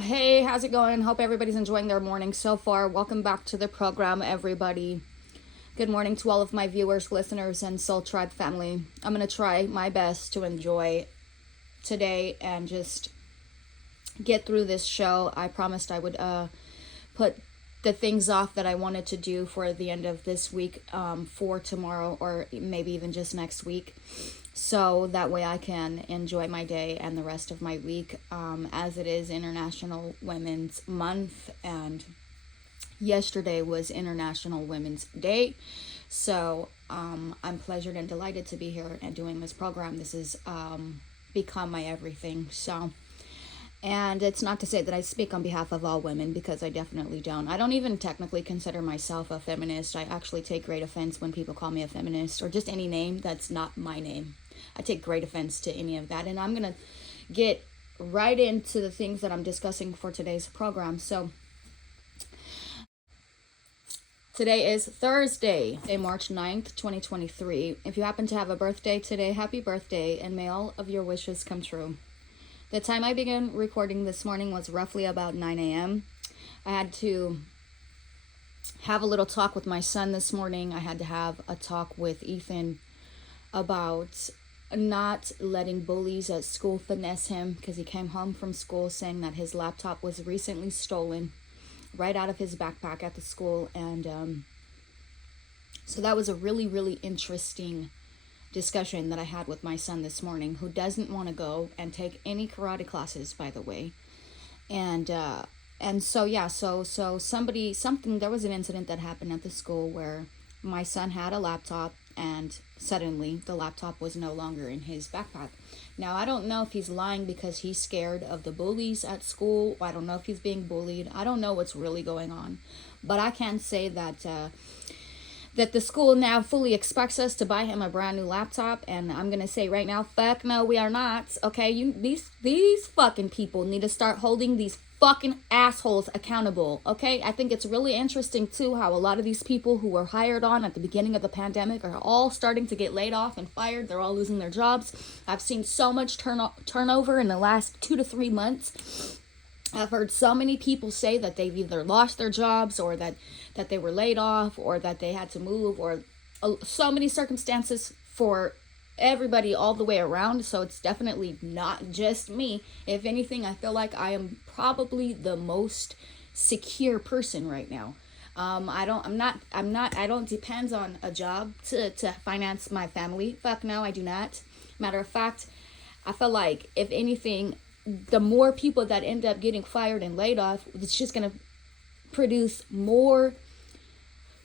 Hey, how's it going? Hope everybody's enjoying their morning so far. Welcome back to the program, everybody. Good morning to all of my viewers, listeners, and Soul Tribe family. I'm going to try my best to enjoy today and just get through this show. I promised I would put the things off that I wanted to do for the end of this week for tomorrow or maybe even just next week. So that way I can enjoy my day and the rest of my week as it is International Women's Month. And yesterday was International Women's Day. So I'm pleasured and delighted to be here and doing this program. This has become my everything. So and it's not to say that I speak on behalf of all women because I definitely don't. I don't even technically consider myself a feminist. I actually take great offense when people call me a feminist or just any name that's not my name. I take great offense to any of that. And I'm going to get right into the things that I'm discussing for today's program. So today is Thursday, March 9th, 2023. If you happen to have a birthday today, happy birthday and may all of your wishes come true. The time I began recording this morning was roughly about 9 a.m. I had to have a little talk with my son this morning. I had to have a talk with Ethan about not letting bullies at school finesse him because he came home from school saying that his laptop was recently stolen right out of his backpack at the school. And so that was a really, really interesting discussion that I had with my son this morning, who doesn't want to go and take any karate classes, by the way. And so yeah, so something there was an incident that happened at the school where my son had a laptop and suddenly the laptop was no longer in his backpack. Now I don't know if he's lying because he's scared of the bullies at school. I don't know if he's being bullied. I don't know what's really going on, but I can say that the school now fully expects us to buy him a brand new laptop, and I'm gonna say right now, fuck no, we are not. Okay, these fucking people need to start holding these fucking assholes accountable. Okay, I think it's really interesting too how a lot of these people who were hired on at the beginning of the pandemic are all starting to get laid off and fired. They're all losing their jobs. I've seen so much turnover in the last 2 to 3 months. I've heard so many people say that they've either lost their jobs or that they were laid off or that they had to move or so many circumstances for everybody all the way around. So it's definitely not just me. If anything, I feel like I am probably the most secure person right now. I don't depend on a job to finance my family. Fuck no, I do not. Matter of fact, I feel like if anything, the more people that end up getting fired and laid off, it's just going to produce more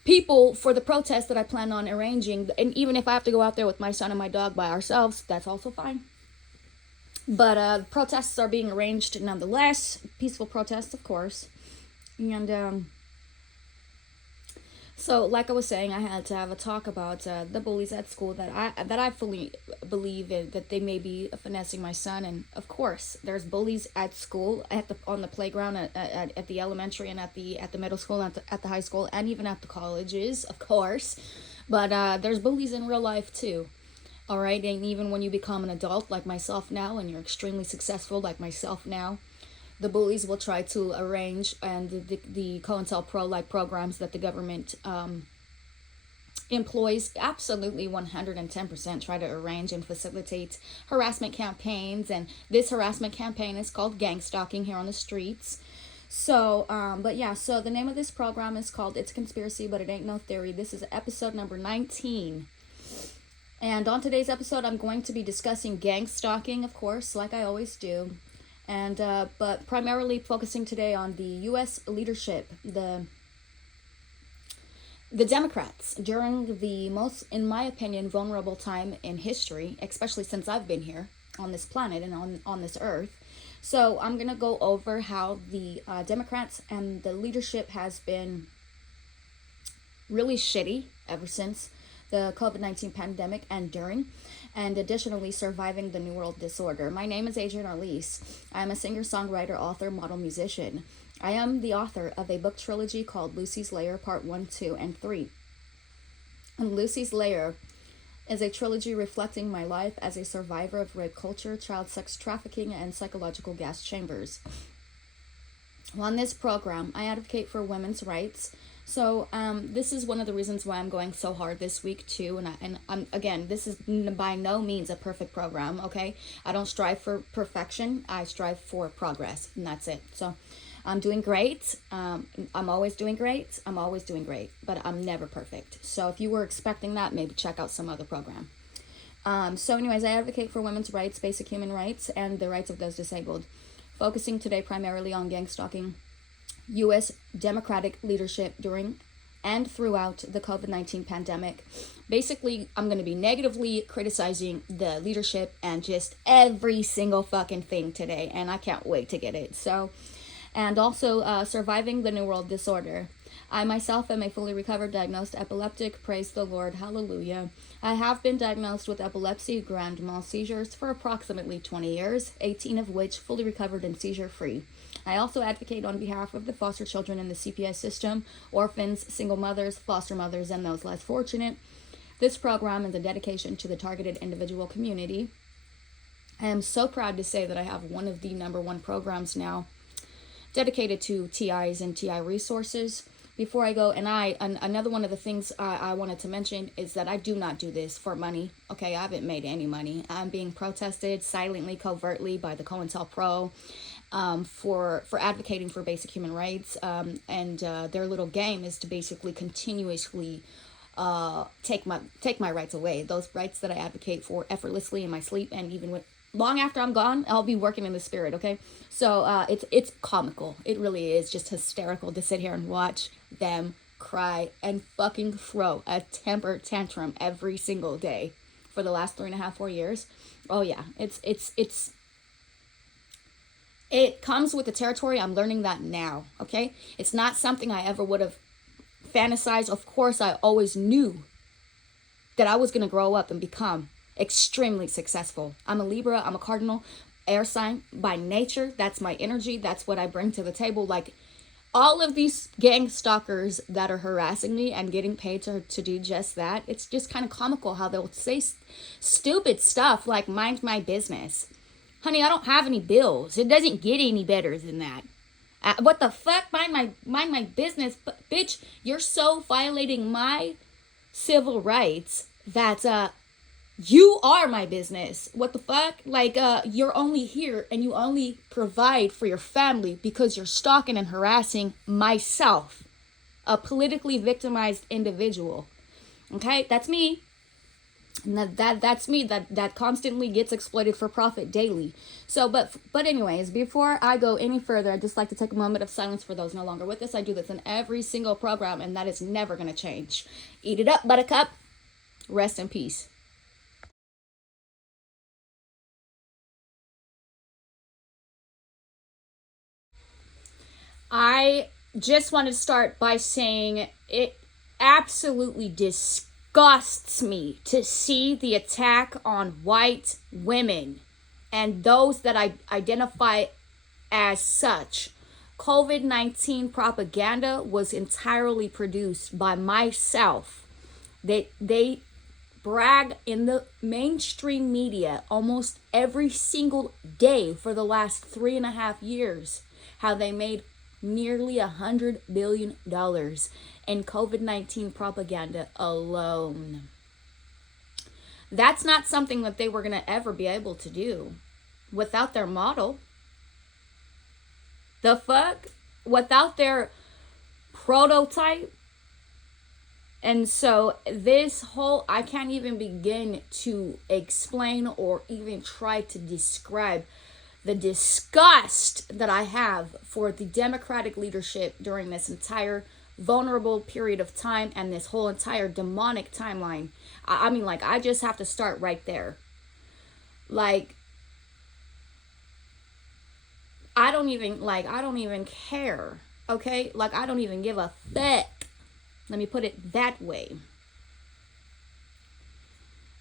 people for the protest that I plan on arranging. And even if I have to go out there with my son and my dog by ourselves, that's also fine. But protests are being arranged nonetheless, peaceful protests, of course. And so, like I was saying, I had to have a talk about the bullies at school that I fully believe in, that they may be finessing my son. And of course, there's bullies at school, on the playground, at the elementary, and at the middle school, at the high school, and even at the colleges, of course. But there's bullies in real life too. All right, and even when you become an adult like myself now, and you're extremely successful like myself now, the bullies will try to arrange, and the COINTELPRO like programs that the government employs absolutely 110% try to arrange and facilitate harassment campaigns. And this harassment campaign is called gang stalking here on the streets. So but yeah, so the name of this program is called It's a Conspiracy But It Ain't No Theory. This is episode number 19. And on today's episode, I'm going to be discussing gang stalking, of course, like I always do. And but primarily focusing today on the U.S. leadership, the Democrats during the most, in my opinion, vulnerable time in history, especially since I've been here on this planet and on this earth. So I'm gonna go over how the Democrats and the leadership has been really shitty ever since the COVID-19 pandemic and during, and additionally surviving the New World Disorder. My name is Adrienne Arlise. I'm a singer, songwriter, author, model, musician. I am the author of a book trilogy called Lucy's Lair Part 1, 2, and 3. And Lucy's Lair is a trilogy reflecting my life as a survivor of rape culture, child sex trafficking, and psychological gas chambers. Well, on this program, I advocate for women's rights. So this is one of the reasons why I'm going so hard this week too. And I'm again, this is by no means a perfect program. Okay, I don't strive for perfection. I strive for progress, and that's it. So I'm doing great. I'm always doing great. I'm always doing great, but I'm never perfect. So if you were expecting that, maybe check out some other program. So, anyways, I advocate for women's rights, basic human rights, and the rights of those disabled. Focusing today primarily on gang stalking, U.S. Democratic leadership during and throughout the COVID-19 pandemic. Basically, I'm going to be negatively criticizing the leadership and just every single fucking thing today, and I can't wait to get it. So, and also surviving the New World Disorder. I myself am a fully recovered diagnosed epileptic. Praise the Lord. Hallelujah. I have been diagnosed with epilepsy, grand mal seizures for approximately 20 years, 18 of which fully recovered and seizure free. I also advocate on behalf of the foster children in the CPS system, orphans, single mothers, foster mothers, and those less fortunate. This program is a dedication to the targeted individual community. I am so proud to say that I have one of the #1 programs now dedicated to TIs and TI resources. Before I go, another one of the things I wanted to mention is that I do not do this for money. Okay, I haven't made any money. I'm being protested silently, covertly by the COINTELPRO for advocating for basic human rights. And their little game is to basically continuously take my rights away. Those rights that I advocate for effortlessly in my sleep, and even with long after I'm gone, I'll be working in the spirit. Okay, so it's comical. It really is just hysterical to sit here and watch them cry and fucking throw a temper tantrum every single day for the last 3.5, 4 years. Oh yeah, it comes with the territory. I'm learning that now. Okay, it's not something I ever would have fantasized. Of course, I always knew that I was gonna grow up and become extremely successful. I'm a Libra, I'm a cardinal air sign by nature. That's my energy. That's what I bring to the table. Like all of these gang stalkers that are harassing me and getting paid to do just that, it's just kind of comical how they'll say stupid stuff like mind my business. Honey, I don't have any bills. It doesn't get any better than that. What the fuck? Mind my business. But bitch, you're so violating my civil rights that you are my business. What the fuck? Like, you're only here and you only provide for your family because you're stalking and harassing myself, a politically victimized individual. Okay, that's me. And that's me. That constantly gets exploited for profit daily. So, but anyways, before I go any further, I'd just like to take a moment of silence for those no longer with us. I do this in every single program, and that is never gonna change. Eat it up, Buttercup. Rest in peace. I just want to start by saying it absolutely disgusts me to see the attack on white women and those that I identify as such. COVID-19 propaganda was entirely produced by myself. They brag in the mainstream media almost every single day for the last 3.5 years how they made nearly $100 billion in COVID-19 propaganda alone. That's not something that they were going to ever be able to do without their model. The fuck? Without their prototype. And so this whole, I can't even begin to explain or even try to describe the disgust that I have for the Democratic leadership during this entire vulnerable period of time and this whole entire demonic timeline. I mean, like, I just have to start right there. Like, I don't even care, okay? Like, I don't even give a fuck. Let me put it that way.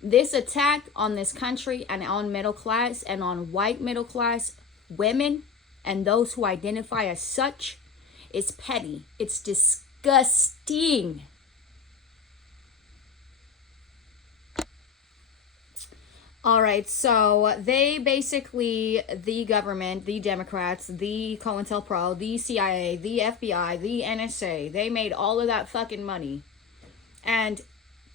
This attack on this country and on middle class and on white middle class women and those who identify as such is petty. It's disgusting. All right, so they basically, the government, the Democrats, the COINTELPRO, the CIA, the FBI, the NSA, they made all of that fucking money. And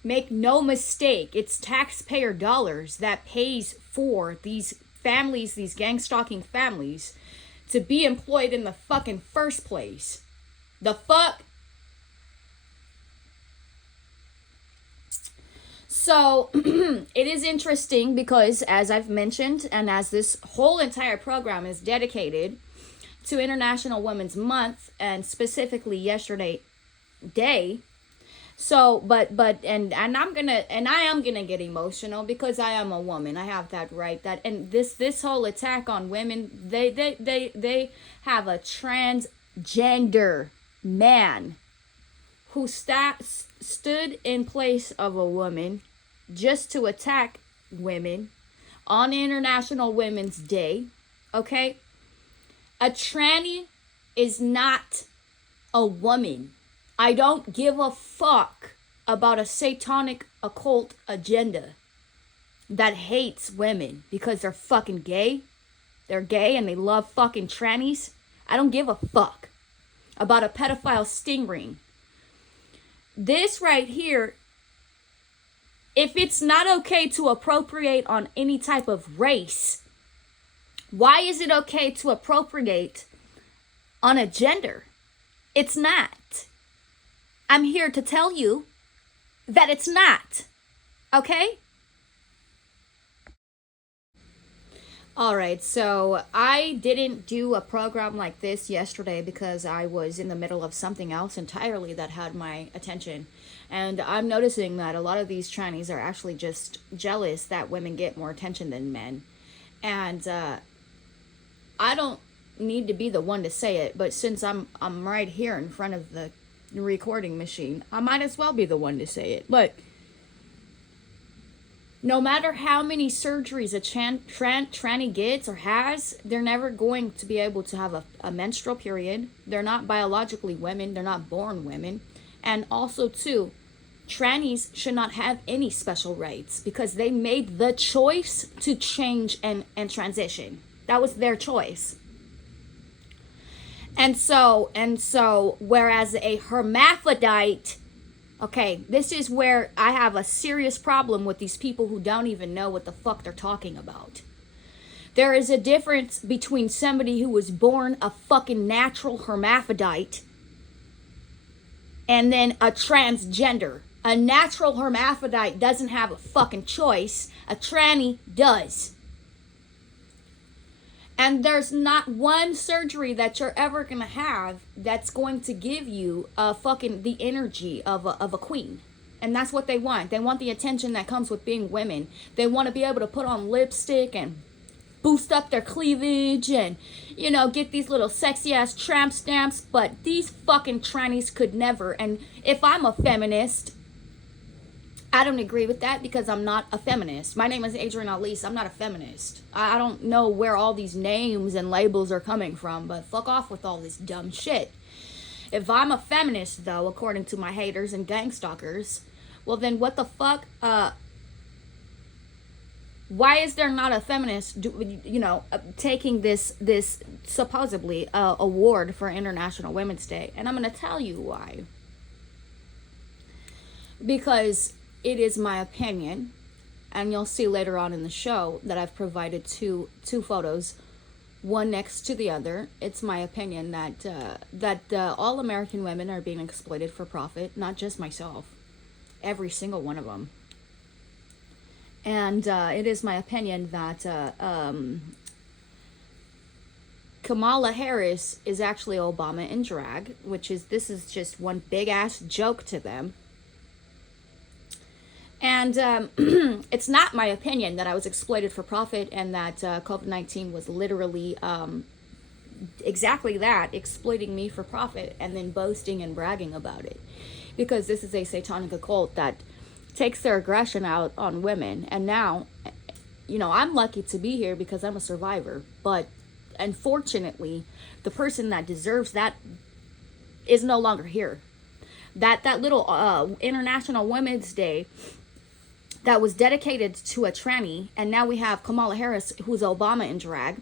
make no mistake, it's taxpayer dollars that pays for these families, these gang stalking families, to be employed in the fucking first place. The fuck? So it is interesting because, as I've mentioned, and as this whole entire program is dedicated to International Women's Month, and specifically yesterday day. So, and I am gonna get emotional because I am a woman. I have that right. That, and this whole attack on women, they have a transgender man who stood in place of a woman just to attack women on International Women's Day. Okay? A tranny is not a woman. I don't give a fuck about a satanic occult agenda that hates women because they're fucking gay. They're gay and they love fucking trannies. I don't give a fuck about a pedophile stingray. This right here, if it's not okay to appropriate on any type of race, why is it okay to appropriate on a gender? It's not. I'm here to tell you that it's not. Okay? All right, so I didn't do a program like this yesterday because I was in the middle of something else entirely that had my attention. And I'm noticing that a lot of these trannies are actually just jealous that women get more attention than men. And I don't need to be the one to say it, but since I'm right here in front of the recording machine, I might as well be the one to say it. But no matter how many surgeries a tranny gets or has, they're never going to be able to have a menstrual period. They're not biologically women. They're not born women. And also, too, trannies should not have any special rights because they made the choice to change and transition. That was their choice. And so, whereas a hermaphrodite, okay, this is where I have a serious problem with these people who don't even know what the fuck they're talking about. There is a difference between somebody who was born a fucking natural hermaphrodite and then a transgender. A natural hermaphrodite doesn't have a fucking choice. A tranny does. And there's not one surgery that you're ever going to have that's going to give you fucking the energy of a queen. And that's what they want. They want the attention that comes with being women. They want to be able to put on lipstick and boost up their cleavage and, you know, get these little sexy ass tramp stamps. But these fucking trannies could never. And if I'm a feminist, I don't agree with that because I'm not a feminist. My name is Adrienne Elise. I'm not a feminist. I don't know where all these names and labels are coming from, but fuck off with all this dumb shit. If I'm a feminist, though, according to my haters and gang stalkers, well then what the fuck? Why is there not a feminist, taking this supposedly award for International Women's Day? And I'm going to tell you why. Because it is my opinion, and you'll see later on in the show that I've provided two photos, one next to the other. It's my opinion that all American women are being exploited for profit, not just myself, every single one of them. And it is my opinion that Kamala Harris is actually Obama in drag, this is just one big ass joke to them. And it's not my opinion that I was exploited for profit and that COVID-19 was literally exactly that, exploiting me for profit and then boasting and bragging about it. Because this is a satanic occult that takes their aggression out on women. And now, I'm lucky to be here because I'm a survivor. But unfortunately, the person that deserves that is no longer here. That little International Women's Day that was dedicated to a tranny, and now we have Kamala Harris, who's Obama in drag,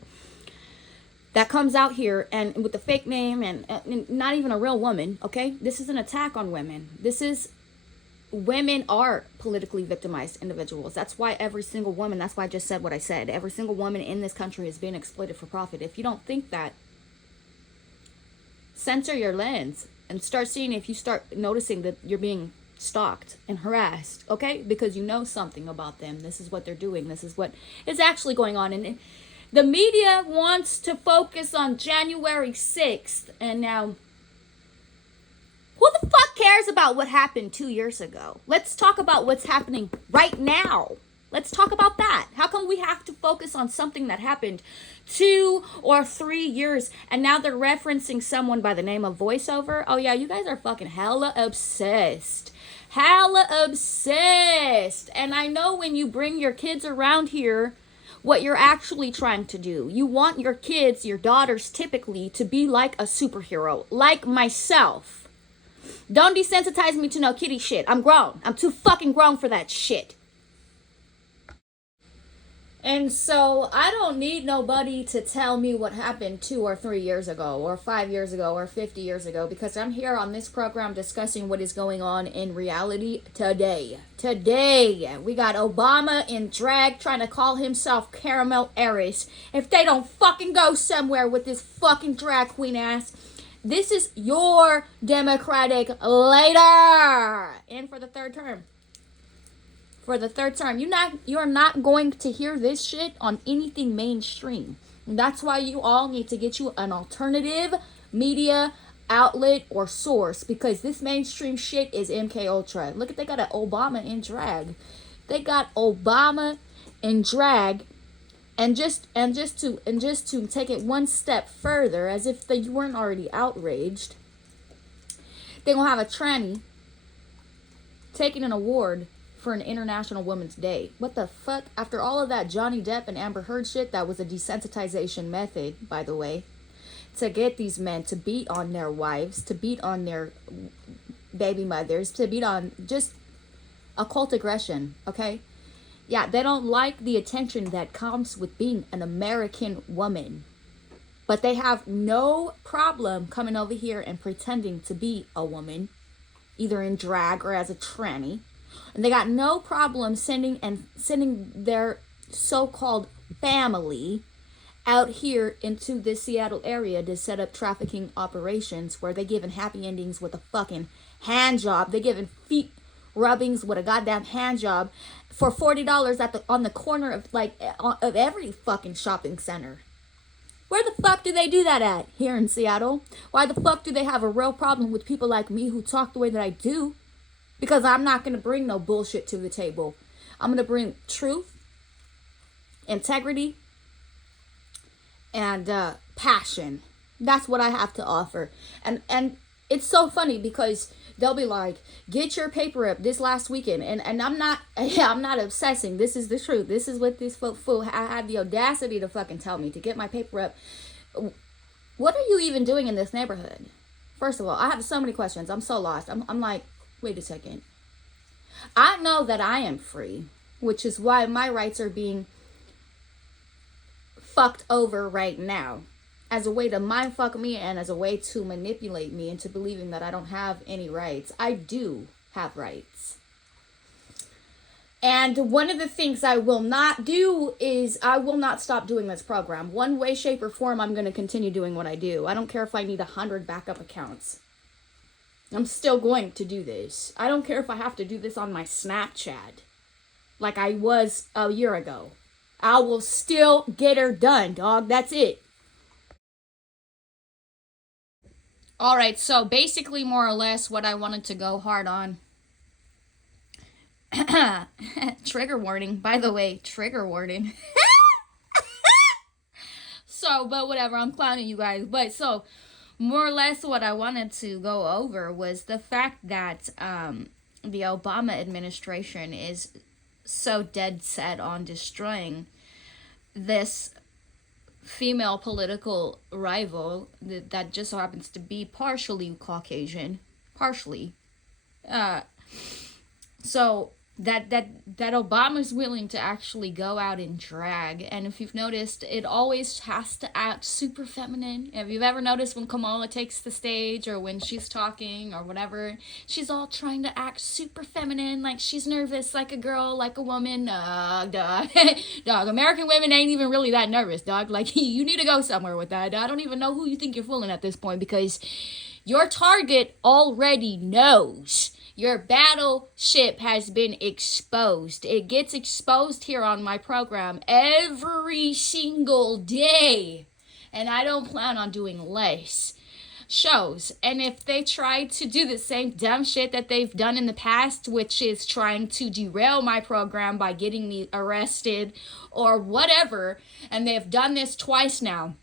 that comes out here and with the fake name and not even a real woman. Okay, this is an attack on women. Women are politically victimized individuals. That's why every single woman, that's why I just said what I said, every single woman in this country is being exploited for profit. If you don't think that, censor your lens and start seeing if you start noticing that you're being stalked and harassed, okay? Because you know something about them. This is what they're doing. This is what is actually going on. And the media wants to focus on January 6th. And now, who the fuck cares about what happened 2 years ago? Let's talk about what's happening right now. Let's talk about that. How come we have to focus on something that happened 2 or 3 years and now they're referencing someone by the name of voiceover? Oh yeah, you guys are fucking hella obsessed. Hella obsessed. And I know when you bring your kids around here, what you're actually trying to do. You want your kids, your daughters typically, to be like a superhero, like myself. Don't desensitize me to no kitty shit. I'm grown. I'm too fucking grown for that shit. And so I don't need nobody to tell me what happened 2 or 3 years ago or 5 years ago or 50 years ago, because I'm here on this program discussing what is going on in reality today. Today, we got Obama in drag trying to call himself Caramel Harris. If they don't fucking go somewhere with this fucking drag queen ass, this is your Democratic leader in for the third term. For the third term. You're not going to hear this shit on anything mainstream. And that's why you all need to get you an alternative media outlet or source, because this mainstream shit is MK Ultra. Look at, they got an Obama in drag. They got Obama in drag. And just to take it one step further, as if you weren't already outraged, they're gonna have a tranny taking an award for an International Women's Day. What the fuck? After all of that Johnny Depp and Amber Heard shit, that was a desensitization method, by the way, to get these men to beat on their wives, to beat on their baby mothers, to beat on just occult aggression, okay? Yeah, they don't like the attention that comes with being an American woman. But they have no problem coming over here and pretending to be a woman, either in drag or as a tranny. And they got no problem sending their so-called family out here into the Seattle area to set up trafficking operations where they giving happy endings with a fucking hand job. They giving feet rubbings with a goddamn hand job for $40 on the corner of every fucking shopping center. Where the fuck do they do that at here in Seattle? Why the fuck do they have a real problem with people like me who talk the way that I do? Because I'm not going to bring no bullshit to the table. I'm going to bring truth, integrity, and passion. That's what I have to offer. And it's so funny because they'll be like, get your paper up this last weekend. And I'm not obsessing. This is the truth. This is what this fool had the audacity to fucking tell me, to get my paper up. What are you even doing in this neighborhood? First of all, I have so many questions. I'm so lost. I'm like, wait a second. I know that I am free, which is why my rights are being fucked over right now, as a way to mindfuck me and as a way to manipulate me into believing that I don't have any rights. I do have rights. And one of the things I will not do is I will not stop doing this program. One way, shape, or form, I'm going to continue doing what I do. I don't care if I need 100 backup accounts. I'm still going to do this. I don't care if I have to do this on my Snapchat like I was a year ago. I will still get her done, dog. That's it. All right, so basically, more or less, what I wanted to go hard on. Trigger warning. By the way, trigger warning. So, but whatever, I'm clowning you guys. But so, more or less what I wanted to go over was the fact that the Obama administration is so dead set on destroying this female political rival that just so happens to be partially Caucasian. Partially. So that Obama's willing to actually go out and drag. And if you've noticed, it always has to act super feminine. Have you ever noticed when Kamala takes the stage or when she's talking or whatever, she's all trying to act super feminine, like she's nervous, like a girl, like a woman. Dog. Dog, American women ain't even really that nervous, dog. Like, you need to go somewhere with that. I don't even know who you think you're fooling at this point, because your target already knows. Your battleship has been exposed. It gets exposed here on my program every single day. And I don't plan on doing less shows. And if they try to do the same dumb shit that they've done in the past, which is trying to derail my program by getting me arrested or whatever, and they've done this twice now,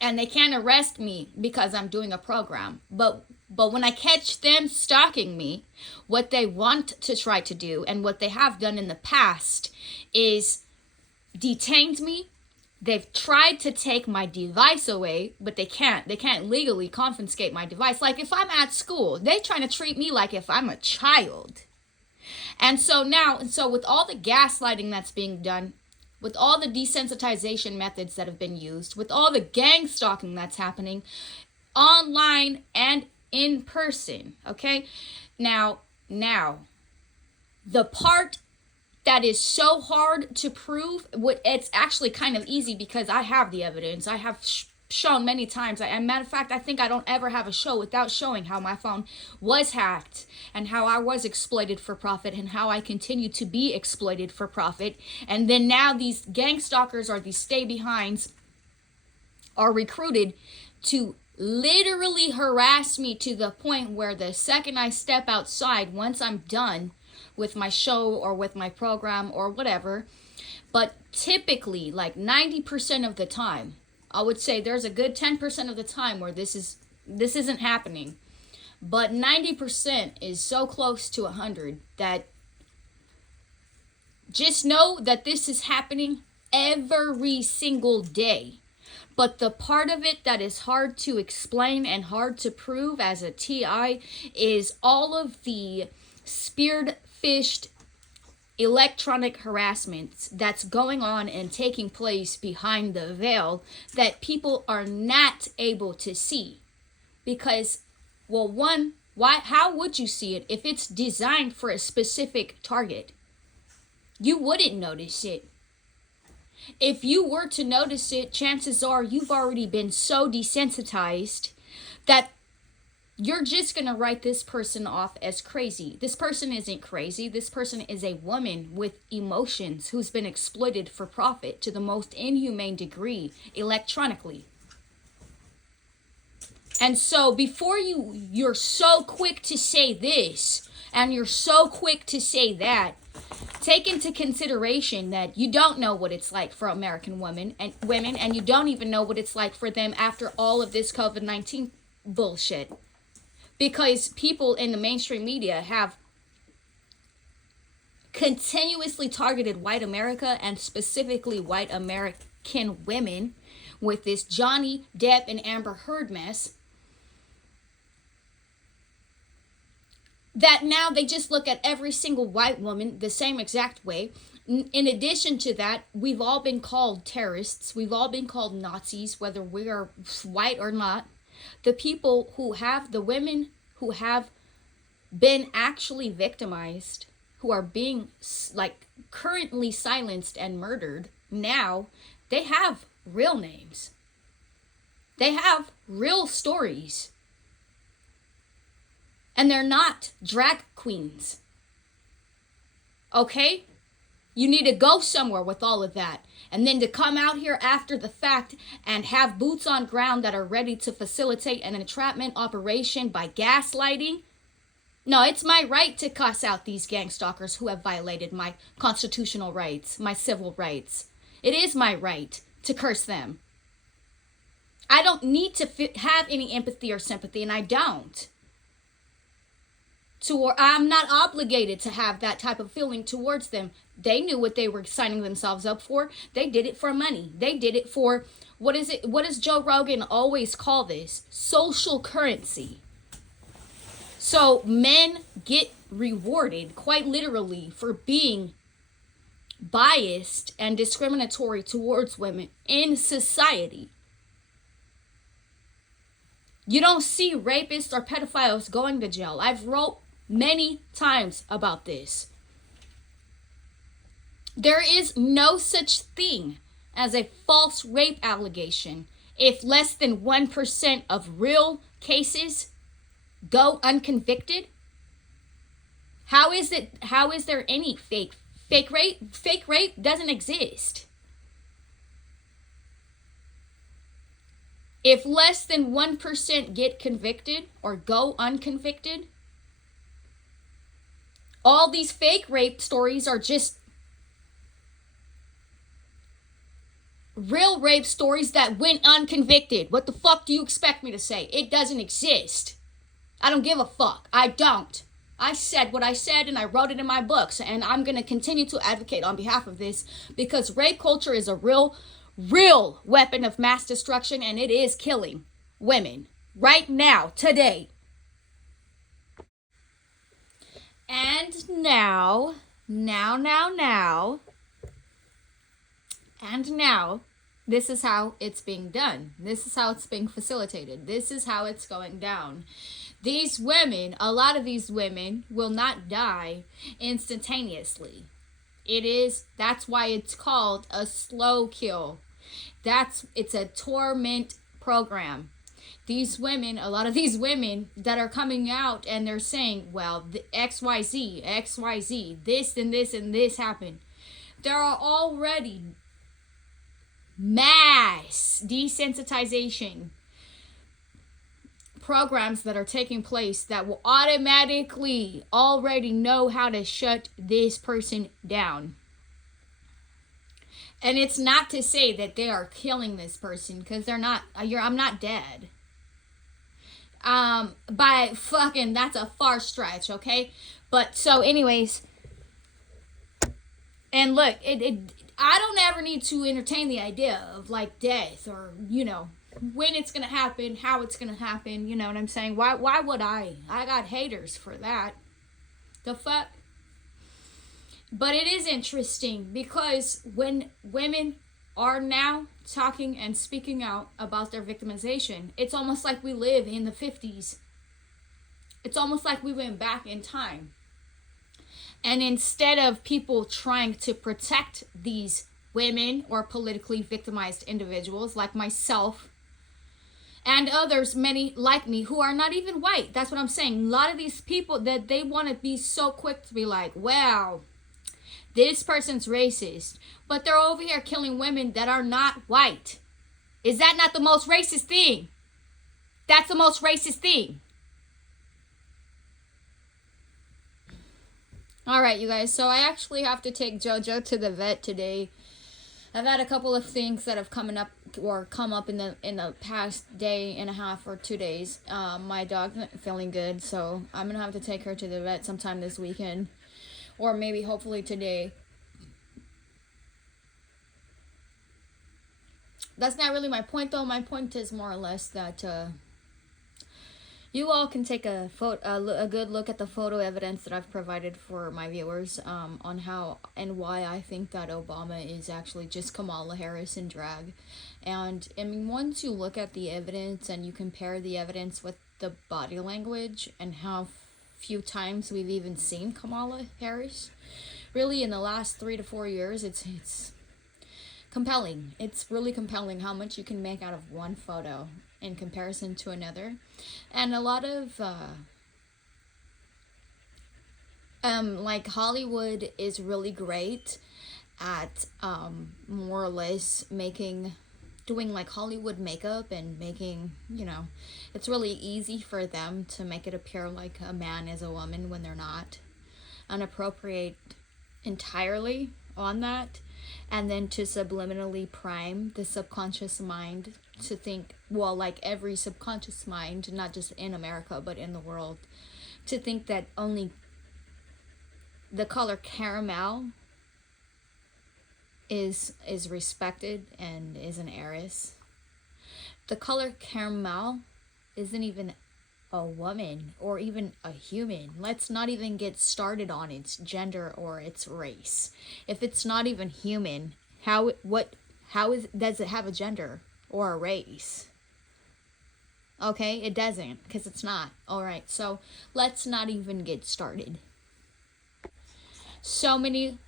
and they can't arrest me because I'm doing a program. But when I catch them stalking me, what they want to try to do, and what they have done in the past, is detained me. They've tried to take my device away, but they can't. They can't legally confiscate my device. Like, if I'm at school, they trying to treat me like if I'm a child. And so with all the gaslighting that's being done, with all the desensitization methods that have been used, with all the gang stalking that's happening online and in person, okay? Now, the part that is so hard to prove, it's actually kind of easy because I have the evidence. I have shown many times. And matter of fact, I think I don't ever have a show without showing how my phone was hacked and how I was exploited for profit and how I continue to be exploited for profit. And then now these gang stalkers or these stay-behinds are recruited to literally harass me to the point where the second I step outside, once I'm done with my show or with my program or whatever, but typically like 90% of the time, I would say there's a good 10% of the time where this isn't happening, but 90% is so close to 100 that just know that this is happening every single day. But the part of it that is hard to explain and hard to prove as a TI is all of the spear-fished electronic harassment that's going on and taking place behind the veil that people are not able to see. Because, well, one, how would you see it if it's designed for a specific target? You wouldn't notice it. If you were to notice it, chances are you've already been so desensitized that you're just going to write this person off as crazy. This person isn't crazy. This person is a woman with emotions who's been exploited for profit to the most inhumane degree electronically. And so before you're so quick to say this and you're so quick to say that, take into consideration that you don't know what it's like for American women, and you don't even know what it's like for them after all of this COVID-19 bullshit. Because people in the mainstream media have continuously targeted white America and specifically white American women with this Johnny Depp and Amber Heard mess. That now they just look at every single white woman the same exact way. In addition to that, we've all been called terrorists. We've all been called Nazis, whether we are white or not. The women who have been actually victimized, who are being like currently silenced and murdered now, they have real names. They have real stories. And they're not drag queens. Okay? You need to go somewhere with all of that. And then to come out here after the fact and have boots on ground that are ready to facilitate an entrapment operation by gaslighting. No, it's my right to cuss out these gang stalkers who have violated my constitutional rights, my civil rights. It is my right to curse them. I don't need to have any empathy or sympathy, and I don't. I'm not obligated to have that type of feeling towards them. They knew what they were signing themselves up for. They did it for money. They did it for, what does Joe Rogan always call this? Social currency. So men get rewarded quite literally for being biased and discriminatory towards women in society. You don't see rapists or pedophiles going to jail. I've wrote many times about this. There is no such thing as a false rape allegation if less than 1% of real cases go unconvicted. How is there any fake rape? Fake rape doesn't exist. If less than 1% get convicted or go unconvicted, all these fake rape stories are just real rape stories that went unconvicted. What the fuck do you expect me to say? It doesn't exist. I don't give a fuck. I don't. I said what I said and I wrote it in my books, and I'm going to continue to advocate on behalf of this because rape culture is a real weapon of mass destruction, and it is killing women right now, today. And now, this is how it's being done. This is how it's being facilitated. This is how it's going down. These women, a lot of these women will not die instantaneously. That's why it's called a slow kill. It's a torment program. These women, a lot of these women that are coming out and they're saying, well, the XYZ, this and this and this happened. There are already mass desensitization programs that are taking place that will automatically already know how to shut this person down. And it's not to say that they are killing this person, because they're not. I'm not dead. By fucking, that's a far stretch, okay? But so anyways, and look, I don't ever need to entertain the idea of like death or, when it's gonna happen, how it's gonna happen, you know what I'm saying? Why would I got haters for that. The fuck? But it is interesting because when women are now talking and speaking out about their victimization, it's almost like we live in the 50s. It's almost like we went back in time. And instead of people trying to protect these women or politically victimized individuals like myself and others, many like me, who are not even white. That's what I'm saying. A lot of these people that they want to be so quick to be like, wow, this person's racist. But they're over here killing women that are not white. Is that not the most racist thing? That's the most racist thing. Alright, you guys. So I actually have to take JoJo to the vet today. I've had a couple of things that have come up in the past day and a half or 2 days. My dog's not feeling good, so I'm gonna have to take her to the vet sometime this weekend, or maybe hopefully today. That's not really my point, though. My point is more or less that you all can take a good look at the photo evidence that I've provided for my viewers on how and why I think that Obama is actually just Kamala Harris in drag. And I mean, once you look at the evidence and you compare the evidence with the body language and how few times we've even seen Kamala Harris, really in the last 3 to 4 years, it's compelling. It's really compelling how much you can make out of one photo in comparison to another. And a lot of like Hollywood is really great at more or less doing like Hollywood makeup and making, it's really easy for them to make it appear like a man is a woman when they're not, and appropriate entirely on that, and then to subliminally prime the subconscious mind to think, well, like every subconscious mind, not just in America but in the world, to think that only the color caramel is respected and is an heiress. The color caramel isn't even a woman or even a human. Let's not even get started on its gender or its race. If it's not even human, does it have a gender or a race? Okay, it doesn't, because it's not. All right, so let's not even get started. So many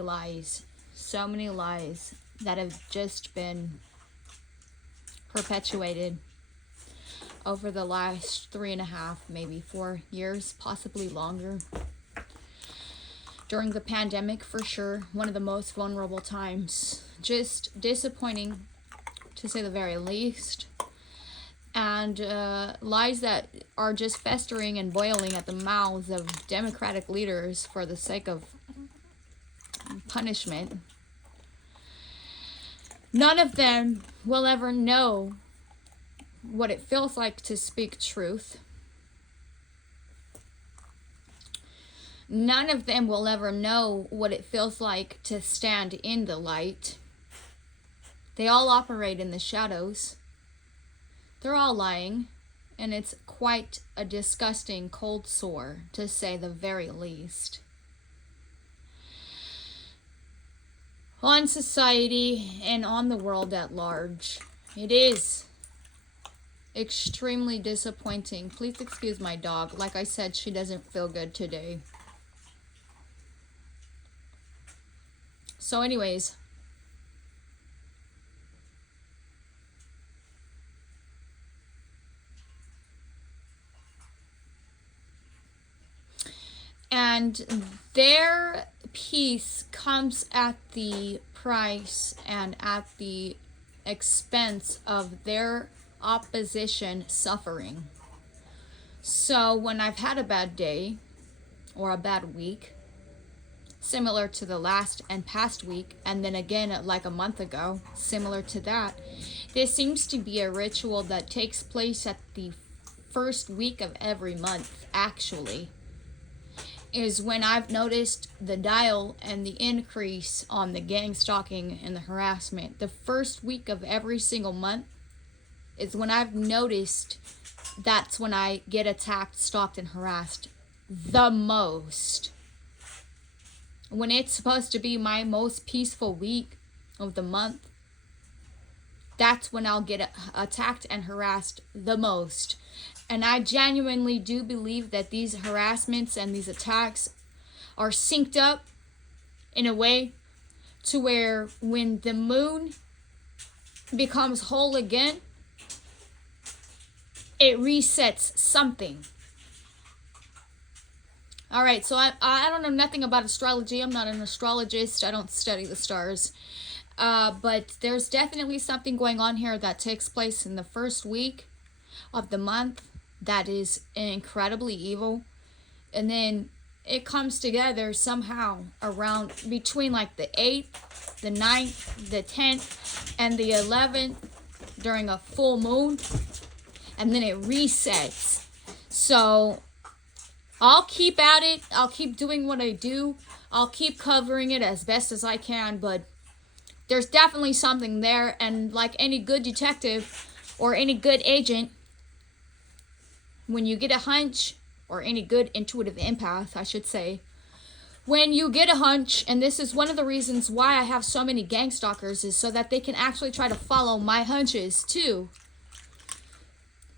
lies that have just been perpetuated over the last 3.5, maybe 4 years, possibly longer. During the pandemic, for sure, one of the most vulnerable times. Just disappointing, to say the very least. And lies that are just festering and boiling at the mouths of Democratic leaders for the sake of punishment. None of them will ever know what it feels like to speak truth. None of them will ever know what it feels like to stand in the light. They all operate in the shadows. They're all lying, and it's quite a disgusting cold sore, to say the very least. On society and on the world at large, it is extremely disappointing. Please excuse my dog. Like I said, she doesn't feel good today. So anyways, and their peace comes at the price and at the expense of their opposition suffering. So when I've had a bad day or a bad week, similar to the last and past week, and then again like a month ago, similar to that, there seems to be a ritual that takes place at the first week of every month, actually, is when I've noticed the dial and the increase on the gang stalking and the harassment. The first week of every single month is when I've noticed that's when I get attacked, stalked, and harassed the most. When it's supposed to be my most peaceful week of the month, that's when I'll get attacked and harassed the most. And I genuinely do believe that these harassments and these attacks are synced up in a way to where when the moon becomes whole again, it resets something. All right, so I don't know nothing about astrology. I'm not an astrologist. I don't study the stars. But there's definitely something going on here that takes place in the first week of the month that is incredibly evil. And then it comes together somehow around between like the 8th, the 9th, the 10th, and the 11th during a full moon. And then it resets. So I'll keep at it. I'll keep doing what I do. I'll keep covering it as best as I can. But there's definitely something there. And like any good detective or any good agent, when you get a hunch, or any good intuitive empath, I should say, when you get a hunch, and this is one of the reasons why I have so many gang stalkers, is so that they can actually try to follow my hunches too.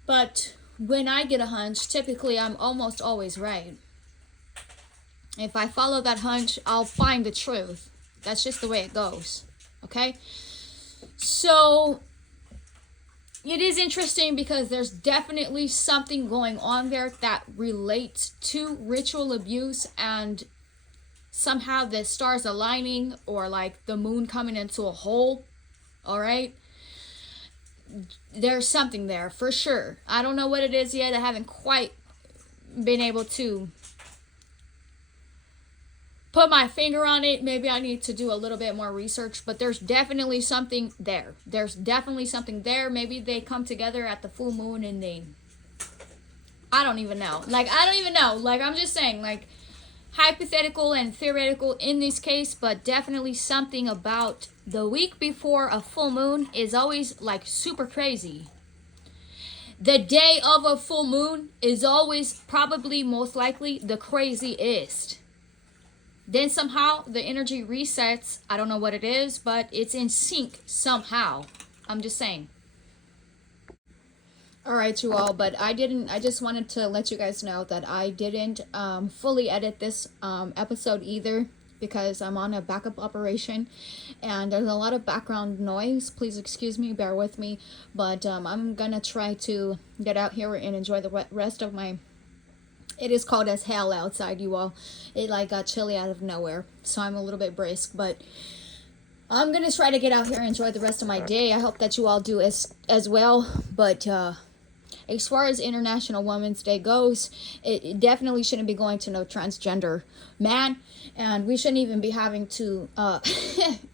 But when I get a hunch, typically I'm almost always right. If I follow that hunch, I'll find the truth. That's just the way it goes. Okay? So it is interesting because there's definitely something going on there that relates to ritual abuse and somehow the stars aligning or like the moon coming into a hole. All right? There's something there for sure. I don't know what it is yet. I haven't quite been able to put my finger on it. Maybe I need to do a little bit more research, but there's definitely something there. Maybe they come together at the full moon and I don't even know. Like, I'm just saying, like, hypothetical and theoretical in this case, but definitely something about the week before a full moon is always like super crazy. The day of a full moon is always probably most likely the craziest. Then somehow the energy resets. I don't know what it is, but it's in sync somehow. I'm just saying. All right, you all, but I just wanted to let you guys know that I didn't fully edit this episode either, because I'm on a backup operation and there's a lot of background noise. Please excuse me, bear with me, but I'm gonna try to get out here and enjoy the rest of my... It is cold as hell outside, you all. It like got chilly out of nowhere, so I'm a little bit brisk, but I'm gonna try to get out here and enjoy the rest of my day. I hope that you all do as well. But as far as International Women's Day goes, it definitely shouldn't be going to no transgender man, and we shouldn't even be having to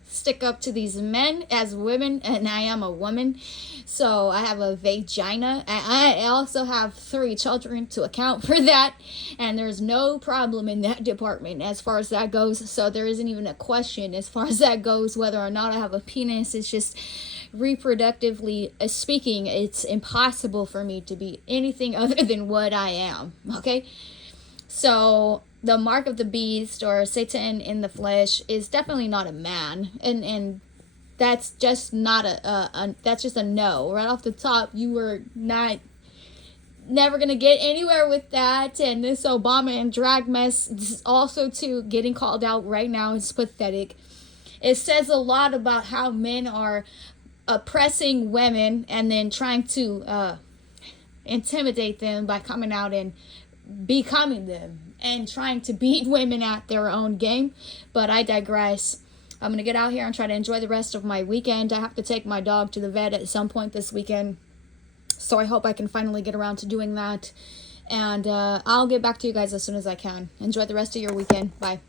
stick up to these men as women, and I am a woman, so I have a vagina. I also have 3 children to account for that, and there's no problem in that department as far as that goes. So there isn't even a question as far as that goes, whether or not I have a penis. It's just reproductively speaking, it's impossible for me to be anything other than what I am. Okay, so the mark of the beast, or Satan in the flesh, is definitely not a man, and that's just not that's just a no right off the top. You were never gonna get anywhere with that. And this Obama and drag mess also too, getting called out right now, is pathetic. It says a lot about how men are oppressing women and then trying to intimidate them by coming out and becoming them and trying to beat women at their own game. But I digress. I'm gonna get out here and try to enjoy the rest of my weekend. I have to take my dog to the vet at some point this weekend, so I hope I can finally get around to doing that. And I'll get back to you guys as soon as I can. Enjoy the rest of your weekend. Bye.